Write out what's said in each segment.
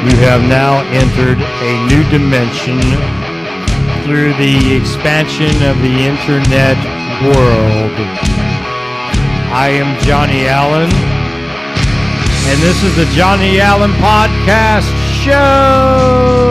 You have now entered a new dimension through the expansion of the internet world. I am Johnny Allen, and this is the Johnny Allen Podcast Show.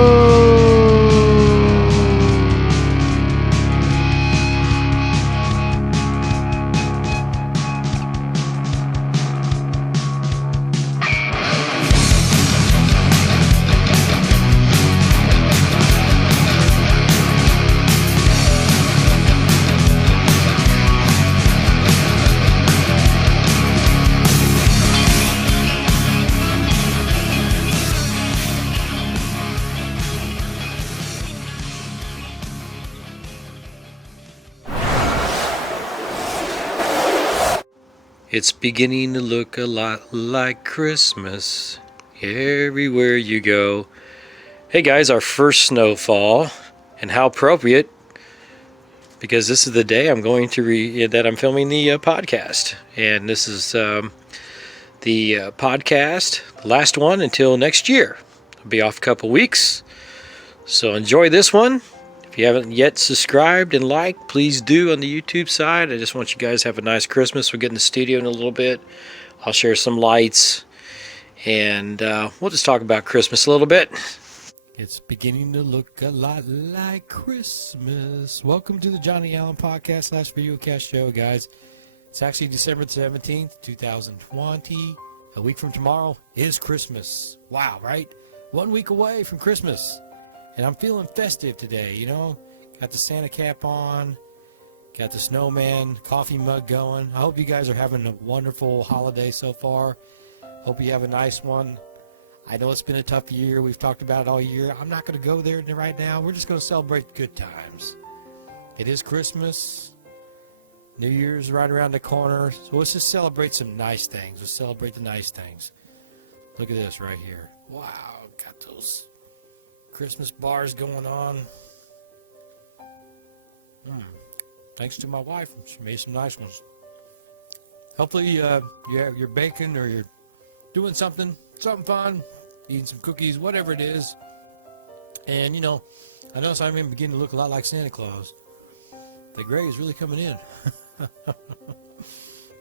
It's beginning to look a lot like Christmas everywhere you go. Hey guys, our first snowfall, and how appropriate, because this is the day I'm going to that I'm filming the podcast, and this is the podcast, the last one until next year. I'll be off a couple weeks, so enjoy this one. If you haven't yet subscribed and liked, please do on the YouTube side. I just want you guys to have a nice Christmas. We'll get in the studio in a little bit. I'll share some lights, and we'll just talk about Christmas a little bit. It's beginning to look a lot like Christmas. Welcome to the Johnny Allen Podcast / videocast show, guys. It's actually December 17th, 2020. A week from tomorrow is Christmas. Wow, right? 1 week away from Christmas. And I'm feeling festive today, you know. Got the Santa cap on, got the snowman, coffee mug going. I hope you guys are having a wonderful holiday so far. Hope you have a nice one. I know it's been a tough year. We've talked about it all year. I'm not going to go there right now. We're just going to celebrate good times. It is Christmas. New Year's right around the corner. So let's just celebrate some nice things. Let's celebrate the nice things. Look at this right here. Wow, got those Christmas bars going on. Thanks to my wife, she made some nice ones. Hopefully you're baking or you're doing something fun, eating some cookies, whatever it is. And you know, I notice I'm beginning to look a lot like Santa Claus. The gray is really coming in.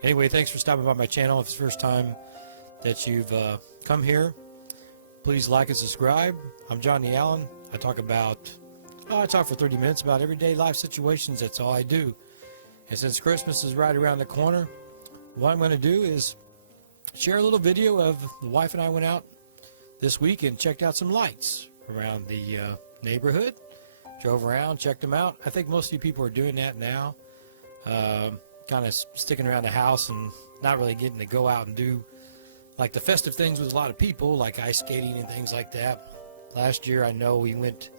Anyway, thanks for stopping by my channel. If it's the first time that you've come here, please like and subscribe. I'm Johnny Allen. I talk for 30 minutes about everyday life situations. That's all I do. And since Christmas is right around the corner, what I'm going to do is share a little video of the wife and I went out this week and checked out some lights around the neighborhood. Drove around, checked them out. I think most of you people are doing that now. Kind of sticking around the house and not really getting to go out and do like the festive things with a lot of people, like ice skating and things like that. Last year, I know we went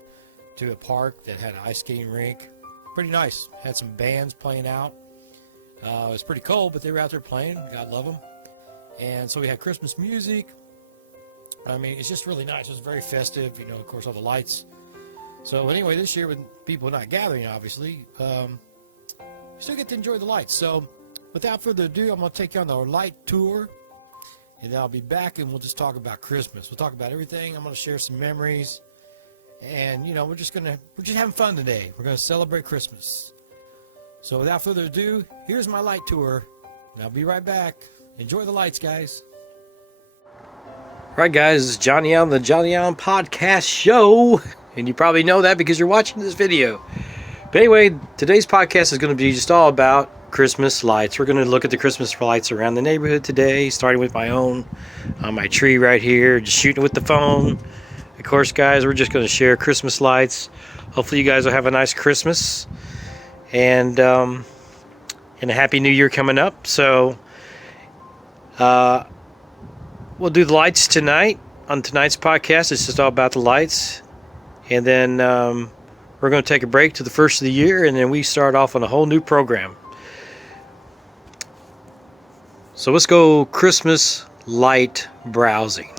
to a park that had an ice skating rink. Pretty nice. Had some bands playing out. It was pretty cold, but they were out there playing. God love them. And so we had Christmas music. I mean, it's just really nice. It was very festive. You know, of course, all the lights. So anyway, this year with people not gathering, obviously, you still get to enjoy the lights. So without further ado, I'm going to take you on our light tour. And then I'll be back and we'll just talk about Christmas. We'll talk about everything. I'm going to share some memories. And, you know, we're just having fun today. We're going to celebrate Christmas. So without further ado, here's my light tour. And I'll be right back. Enjoy the lights, guys. All right, guys. This is Johnny Allen, the Johnny Allen Podcast Show. And you probably know that because you're watching this video. But anyway, today's podcast is going to be just all about Christmas lights. We're going to look at the Christmas lights around the neighborhood today, starting with my own on my tree right here, just shooting with the phone. Of course, guys, we're just going to share Christmas lights. Hopefully you guys will have a nice Christmas and a happy new year coming up. So we'll do the lights tonight on tonight's podcast. It's just all about the lights. And then we're going to take a break to the first of the year, and then we start off on a whole new program. So let's go Christmas light browsing.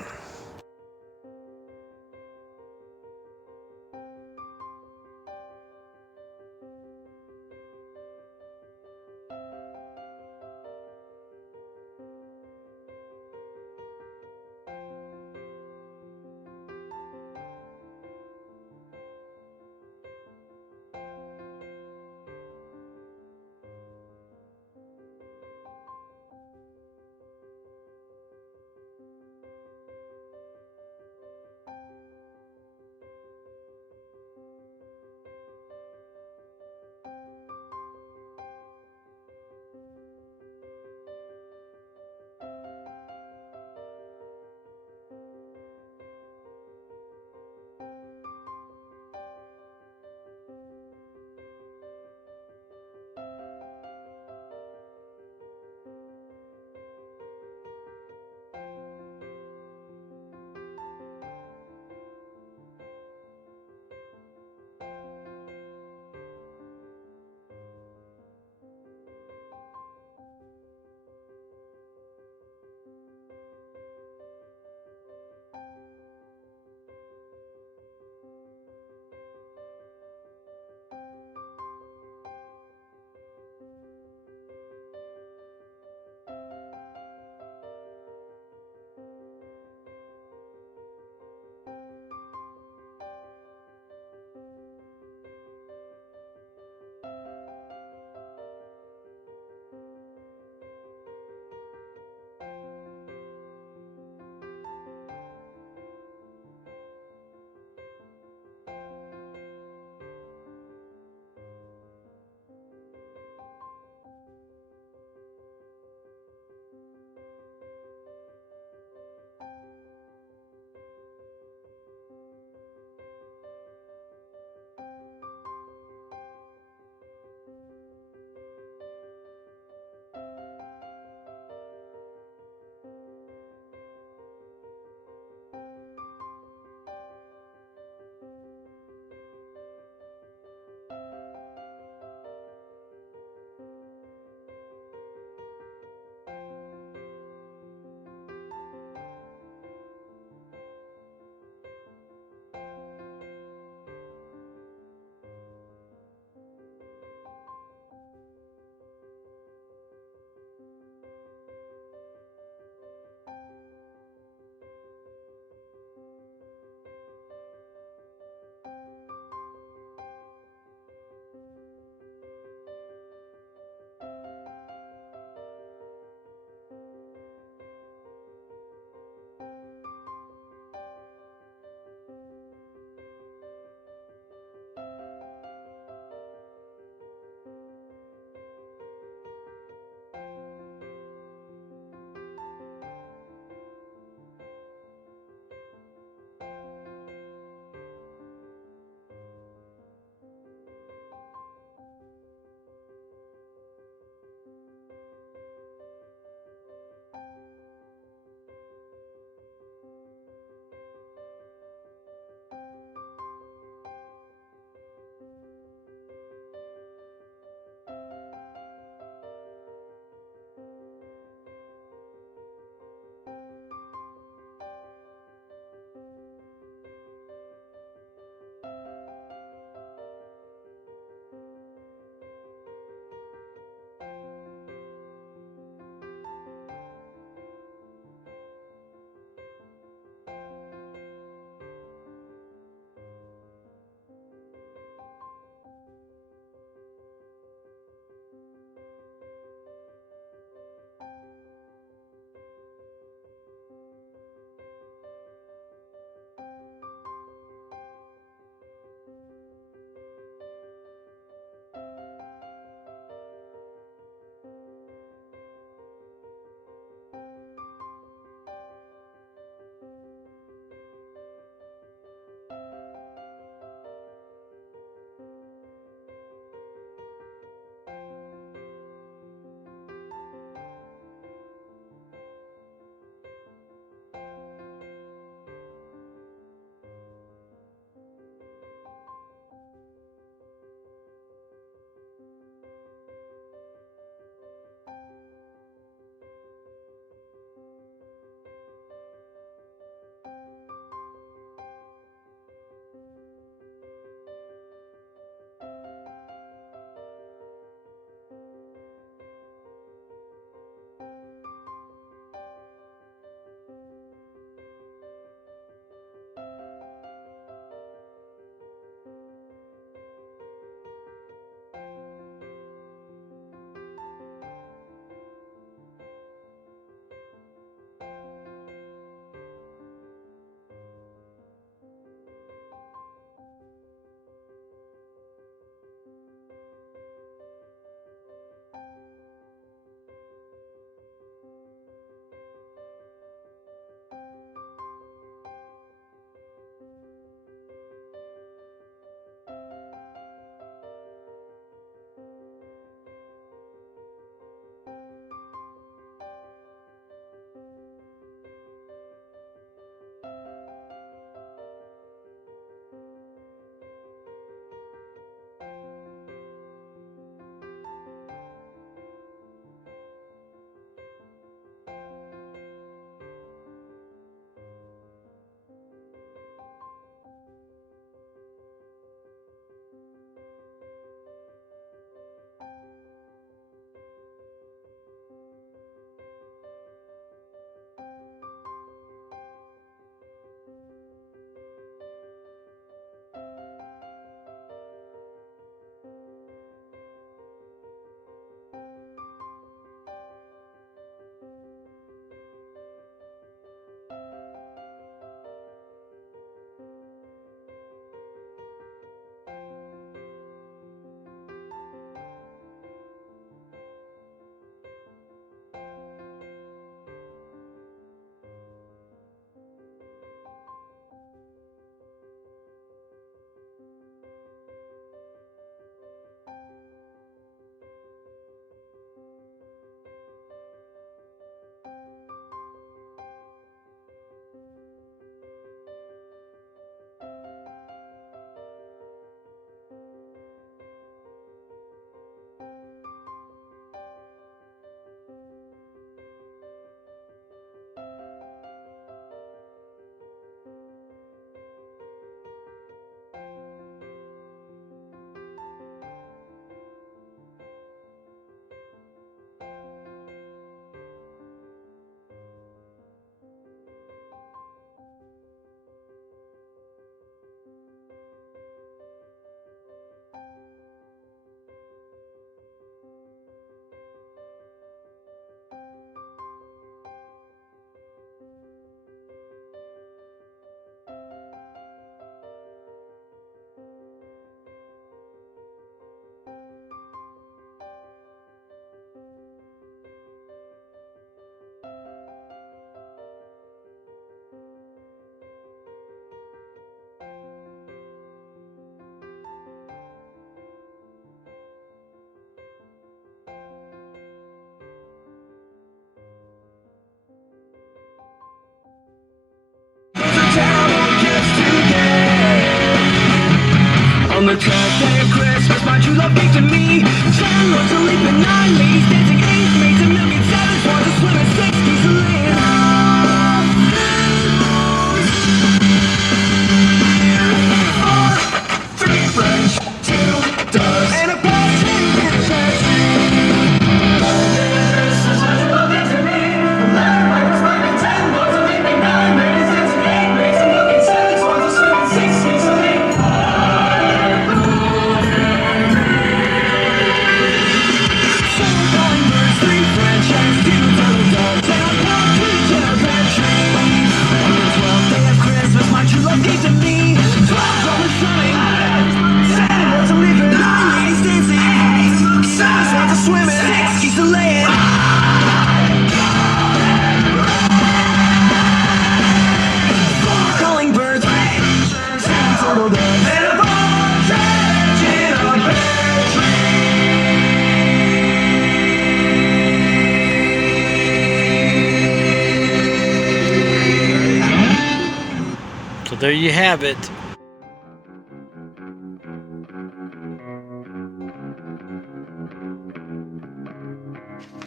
there you have it.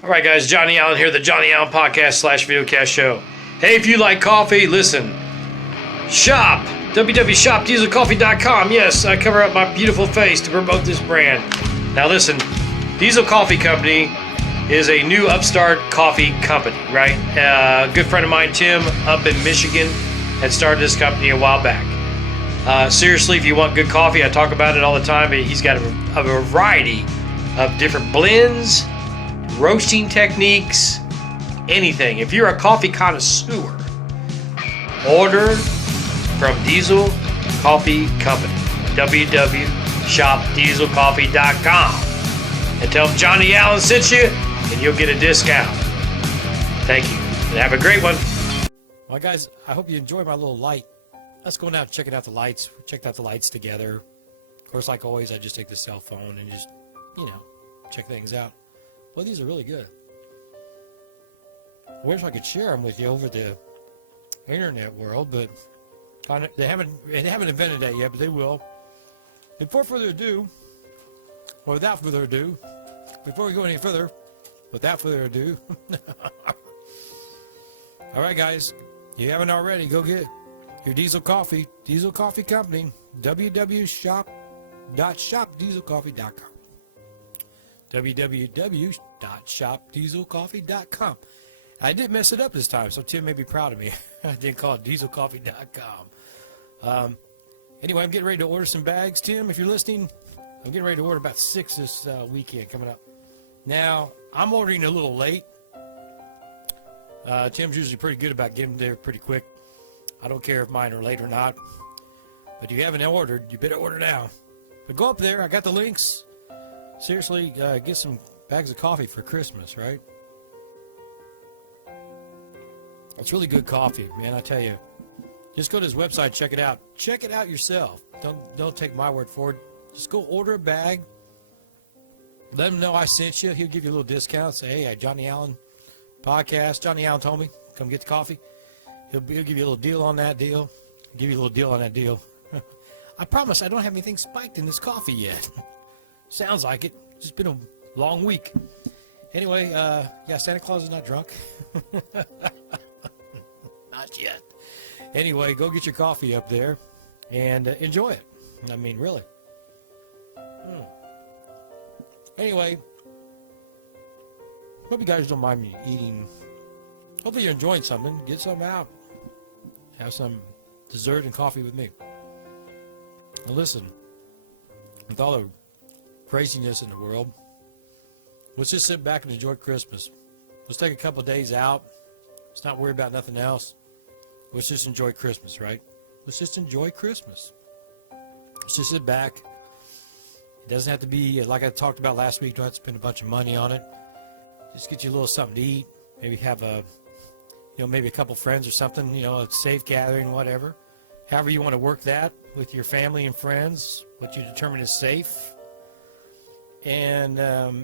All right, guys, Johnny Allen here, the Johnny Allen Podcast / Videocast Show. Hey, if you like coffee, listen. Shop, www.shopdieselcoffee.com. Yes, I cover up my beautiful face to promote this brand. Now listen, Diesel Coffee Company is a new upstart coffee company, right? A good friend of mine, Tim, up in Michigan, had started this company a while back. Seriously, if you want good coffee, I talk about it all the time. He's got a variety of different blends, roasting techniques, anything. If you're a coffee connoisseur, order from Diesel Coffee Company, www.shopdieselcoffee.com, and tell them Johnny Allen sent you, and you'll get a discount. Thank you, and have a great one. Well, guys, I hope you enjoyed my little light. Let's go now checking out the lights. We checked out the lights together. Of course, like always, I just take the cell phone and just, check things out. Well, these are really good. I wish I could share them with you over the internet world, but they haven't invented that yet, but they will. And without further ado, before we go any further, without further ado, all right, guys, if you haven't already, go get your Diesel Coffee Company, www.shopdieselcoffee.com. www.shopdieselcoffee.com. I did mess it up this time, so Tim may be proud of me. I didn't call it dieselcoffee.com. Anyway, I'm getting ready to order some bags. Tim, if you're listening, I'm getting ready to order about 6 this weekend coming up. Now, I'm ordering a little late. Tim's usually pretty good about getting there pretty quick. I don't care if mine are late or not. But if you haven't ordered, you better order now. But go up there. I got the links. Seriously, get some bags of coffee for Christmas, right? It's really good coffee, man, I tell you. Just go to his website, check it out. Check it out yourself. Don't take my word for it. Just go order a bag. Let him know I sent you. He'll give you a little discount. Say, hey, Johnny Allen podcast. Johnny Allen told me, come get the coffee. He'll give you a little deal on that deal. Give you a little deal on that deal. I promise I don't have anything spiked in this coffee yet. Sounds like it. It's just been a long week. Anyway, Santa Claus is not drunk. Not yet. Anyway, go get your coffee up there and enjoy it. I mean, really. Anyway, hope you guys don't mind me eating. Hopefully you're enjoying something. Get something out. Have some dessert and coffee with me. Now listen, with all the craziness in the world, let's just sit back and enjoy Christmas. Let's take a couple of days out. Let's not worry about nothing else. Let's just enjoy Christmas, right? Let's just enjoy Christmas. Let's just sit back. It doesn't have to be, like I talked about last week, you don't have to spend a bunch of money on it. Just get you a little something to eat. Maybe have maybe a couple friends or something, a safe gathering, whatever. However you want to work that with your family and friends, what you determine is safe. And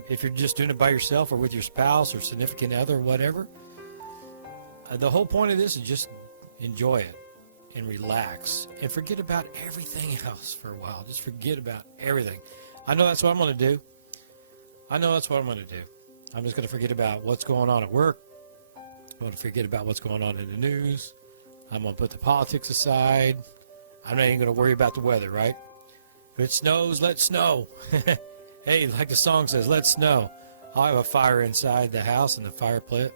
if you're just doing it by yourself or with your spouse or significant other or whatever, the whole point of this is just enjoy it and relax and forget about everything else for a while. Just forget about everything. I know that's what I'm going to do. I'm just going to forget about what's going on at work. I'm going to forget about what's going on in the news. I'm going to put the politics aside. I'm not even going to worry about the weather, right? If it snows, let it snow. Hey, like the song says, let it snow. I'll have a fire inside the house in the fireplace.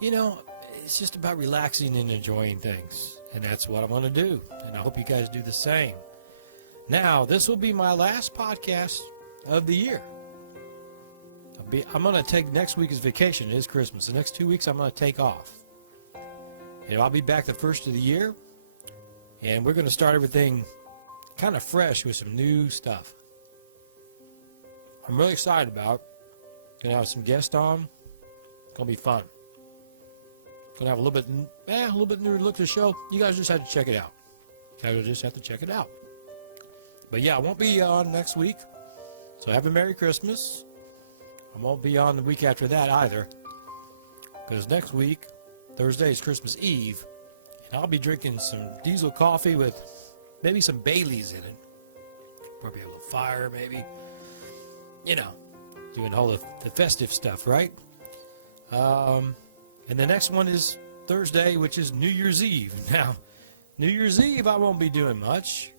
It's just about relaxing and enjoying things. And that's what I'm going to do. And I hope you guys do the same. Now, this will be my last podcast of the year. I'm going to take next week as vacation. It is Christmas. The next 2 weeks I'm going to take off. And I'll be back the first of the year. And we're going to start everything kind of fresh with some new stuff. I'm really excited about it. Going to have some guests on. It's going to be fun. Going to have a little bit new look to the show. You guys just have to check it out. But yeah, I won't be on next week. So have a Merry Christmas. I won't be on the week after that either. Because next week, Thursday, is Christmas Eve. I'll be drinking some diesel coffee with maybe some Baileys in it. Probably a little fire, maybe. You know, doing all the festive stuff, right? And the next one is Thursday, which is New Year's Eve. Now, New Year's Eve, I won't be doing much.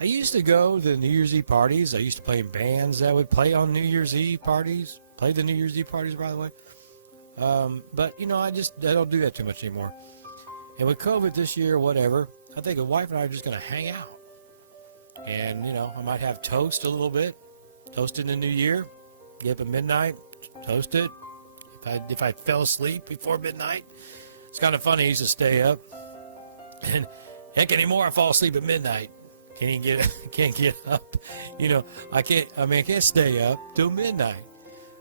I used to go to the New Year's Eve parties. I used to play in bands that would play on New Year's Eve parties. Play the New Year's Eve parties, by the way. But, you know, I don't do that too much anymore. And with COVID this year, whatever, I think the wife and I are just going to hang out. And, you know, I might have toast a little bit. Toast in the new year. Get up at midnight. Toast it. If I fell asleep before midnight, it's kind of funny. I used to stay up. And heck, anymore, I fall asleep at midnight. Can't get up. You know, I can't stay up till midnight.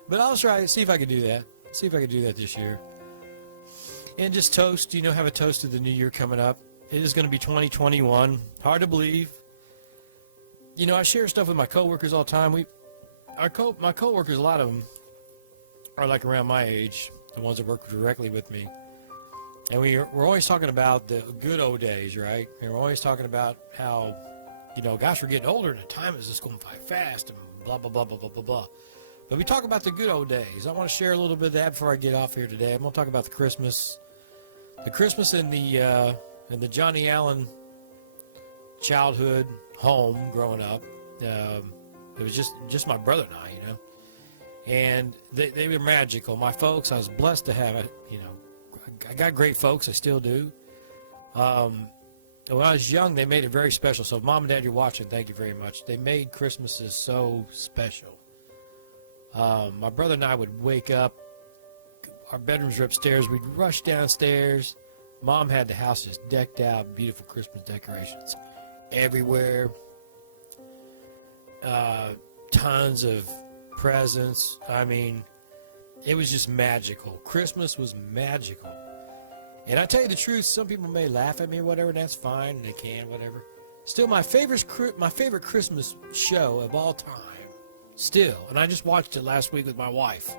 But I'll try to see if I can do that. See if I can do that this year. And just toast, you know, have a toast to the new year coming up. It is going to be 2021. Hard to believe. You know, I share stuff with my coworkers all the time. My coworkers, a lot of them are like around my age, the ones that work directly with me. And we're always talking about the good old days, right? And we're always talking about how, you know, gosh, we're getting older and the time is just going by fast and blah, blah, blah, blah, blah, blah, blah. But we talk about the good old days. I want to share a little bit of that before I get off here today. I'm going to talk about the Christmas in the Johnny Allen childhood home growing up. It was just my brother and I, you know. And they were magical. My folks, I was blessed to have it, you know. I got great folks, I still do. When I was young, they made it very special. So if Mom and Dad, you're watching, thank you very much. They made Christmases so special. My brother and I would wake up. Our bedrooms were upstairs. We'd rush downstairs. Mom had the house just decked out, beautiful Christmas decorations everywhere. Tons of presents. I mean, it was just magical. Christmas was magical. And I tell you the truth, some people may laugh at me or whatever, and that's fine, and they can, whatever. Still, my favorite Christmas show of all time, still, and I just watched it last week with my wife.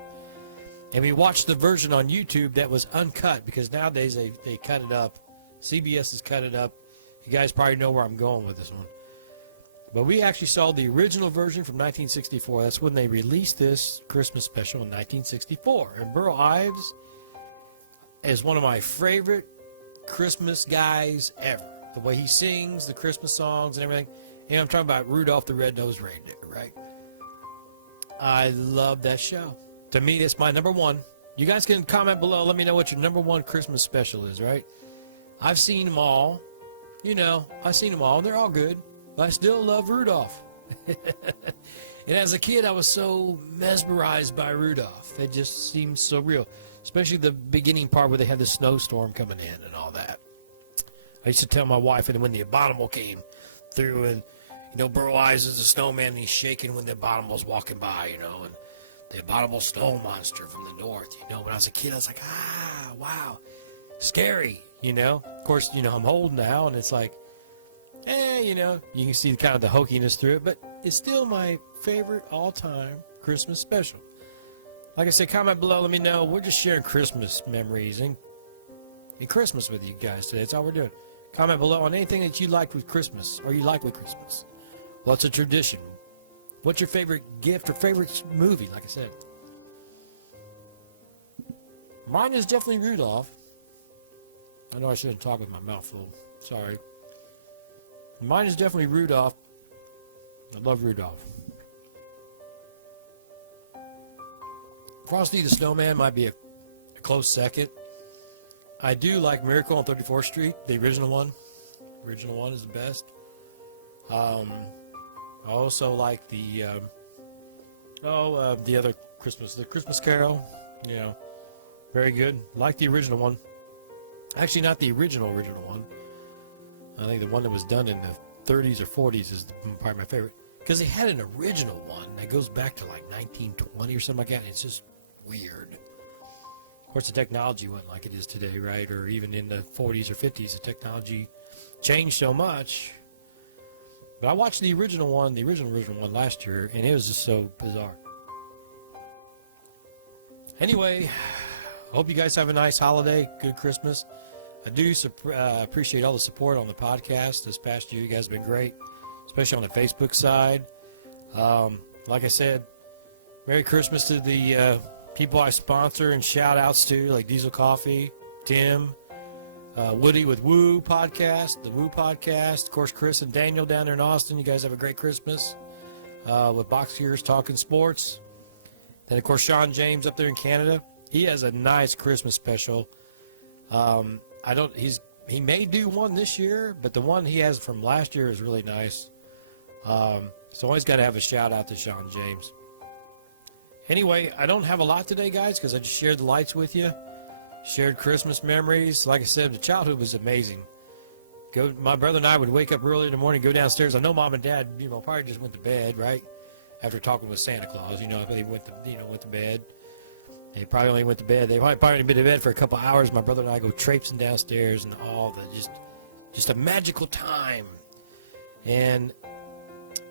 And we watched the version on YouTube that was uncut, because nowadays they cut it up. CBS has cut it up. You guys probably know where I'm going with this one. But we actually saw the original version from 1964. That's when they released this Christmas special in 1964. And Burl Ives is one of my favorite Christmas guys ever. The way he sings the Christmas songs and everything. And I'm talking about Rudolph the Red-Nosed Reindeer, right? I love that show. To me, it's my number one. You guys can comment below. Let me know what your number one Christmas special is, right? I've seen them all. You know, I've seen them all. And they're all good. But I still love Rudolph. And as a kid, I was so mesmerized by Rudolph. It just seemed so real. Especially the beginning part where they had the snowstorm coming in and all that. I used to tell my wife, and when the abominable came through, and, you know, Burl Ives is a snowman, and he's shaking when the abominable's walking by, you know, and the abominable snow monster from the north, you know. When I was a kid, I was like, wow, scary, you know. Of course, you know, I'm old now, and it's like, you know, you can see kind of the hokiness through it, but it's still my favorite all-time Christmas special. Like I said, comment below, let me know. We're just sharing Christmas memories and Christmas with you guys today. That's all we're doing. Comment below on anything that you liked with Christmas, or you like with Christmas. What's a tradition? What's your favorite gift or favorite movie, like I said? Mine is definitely Rudolph. I know I shouldn't talk with my mouth full. Sorry. Mine is definitely Rudolph. I love Rudolph. Frosty the Snowman might be a close second. I do like Miracle on 34th Street, the original one. The original one is the best. I also like the other Christmas, the Christmas Carol. You know, very good. Like the original one. Actually, not the original one. I think the one that was done in the 30s or 40s is probably my favorite. Because they had an original one that goes back to like 1920 or something like that, and it's just weird. Of course, the technology wasn't like it is today, right? Or even in the 40s or 50s, the technology changed so much. But I watched the original one last year, and it was just so bizarre. Anyway, I hope you guys have a nice holiday, good Christmas. I do appreciate all the support on the podcast this past year. You guys have been great, especially on the Facebook side. Like I said, Merry Christmas to the people I sponsor and shout outs to, like Diesel Coffee, Tim, Woody with Woo Podcast, the Woo Podcast, of course, Chris and Daniel down there in Austin. You guys have a great Christmas with Boxers Talking Sports. Then, of course, Sean James up there in Canada. He has a nice Christmas special. He may do one this year, but the one he has from last year is really nice. So always got to have a shout out to Sean James. Anyway, I don't have a lot today, guys, because I just shared the lights with you. Shared Christmas memories. Like I said, the childhood was amazing. My brother and I would wake up early in the morning, go downstairs. I know Mom and Dad, probably just went to bed, right? After talking with Santa Claus, they went to bed. They probably only went to bed. They probably only been to bed for a couple hours. My brother and I go traipsing downstairs and all the just a magical time. And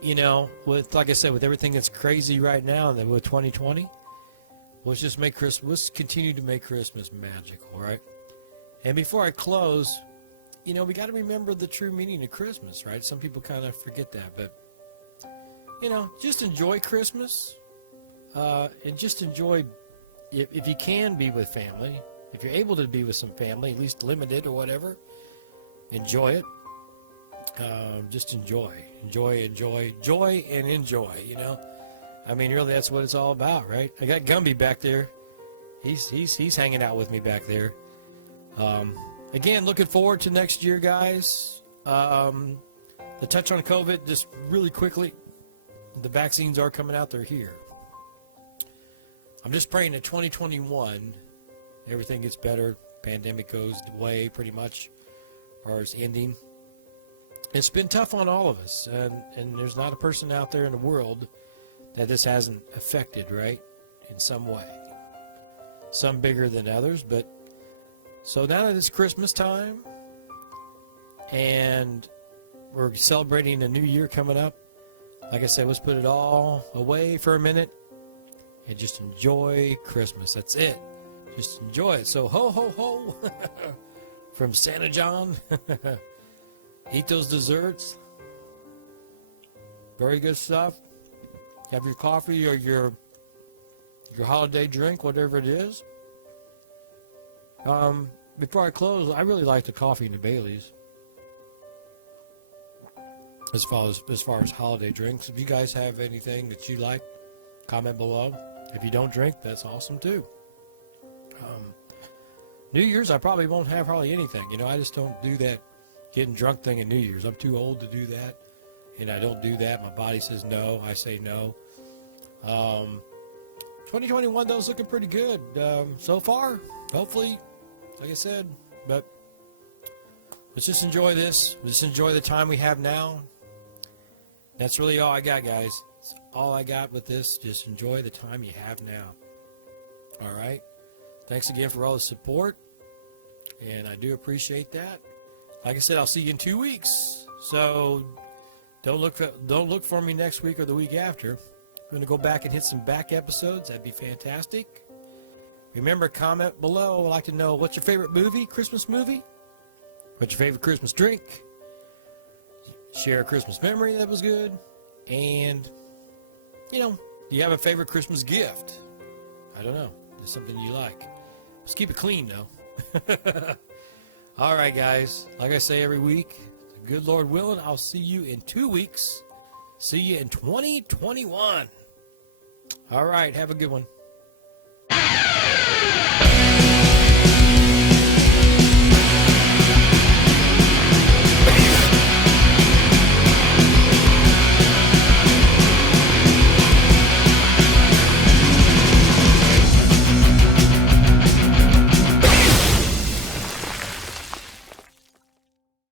like I said, with everything that's crazy right now, and then with 2020, let's continue to make Christmas magical, right? And before I close, we got to remember the true meaning of Christmas, right? Some people kind of forget that, but just enjoy Christmas, and just enjoy. If you can be with family, if you're able to be with some family, at least limited or whatever, enjoy it. Just enjoy, and enjoy. Really, that's what it's all about, right? I got Gumby back there. He's hanging out with me back there. Again, looking forward to next year, guys. The touch on COVID, just really quickly, the vaccines are coming out. They're here. I'm just praying that 2021, everything gets better. Pandemic goes away pretty much, or is ending. It's been tough on all of us, and there's not a person out there in the world that this hasn't affected, right, in some way. Some bigger than others, but so now that it's Christmas time, and we're celebrating a new year coming up, like I said, let's put it all away for a minute and just enjoy Christmas. That's it. Just enjoy it. So ho, ho, ho from Santa John. Eat those desserts. Very good stuff. Have your coffee or your holiday drink, whatever it is. Before I close, I really like the coffee and the Baileys. As far as holiday drinks, if you guys have anything that you like, comment below. If you don't drink, that's awesome too. New Year's, I probably won't have hardly anything. I just don't do that getting drunk thing in New Year's. I'm too old to do that, and I don't do that. My body says no. I say no. 2021, though, is looking pretty good so far. Hopefully, like I said, but let's just enjoy this. Let's enjoy the time we have now. That's really all I got, guys. That's all I got with this. Just enjoy the time you have now. All right? Thanks again for all the support, and I do appreciate that. Like I said, I'll see you in 2 weeks. So don't look for me next week or the week after. I'm going to go back and hit some back episodes. That'd be fantastic. Remember, comment below. I'd like to know, what's your favorite movie, Christmas movie? What's your favorite Christmas drink? Share a Christmas memory that was good. And, do you have a favorite Christmas gift? I don't know. There's something you like. Let's keep it clean, though. All right, guys. Like I say every week, good Lord willing, I'll see you in 2 weeks. See you in 2021. All right. Have a good one.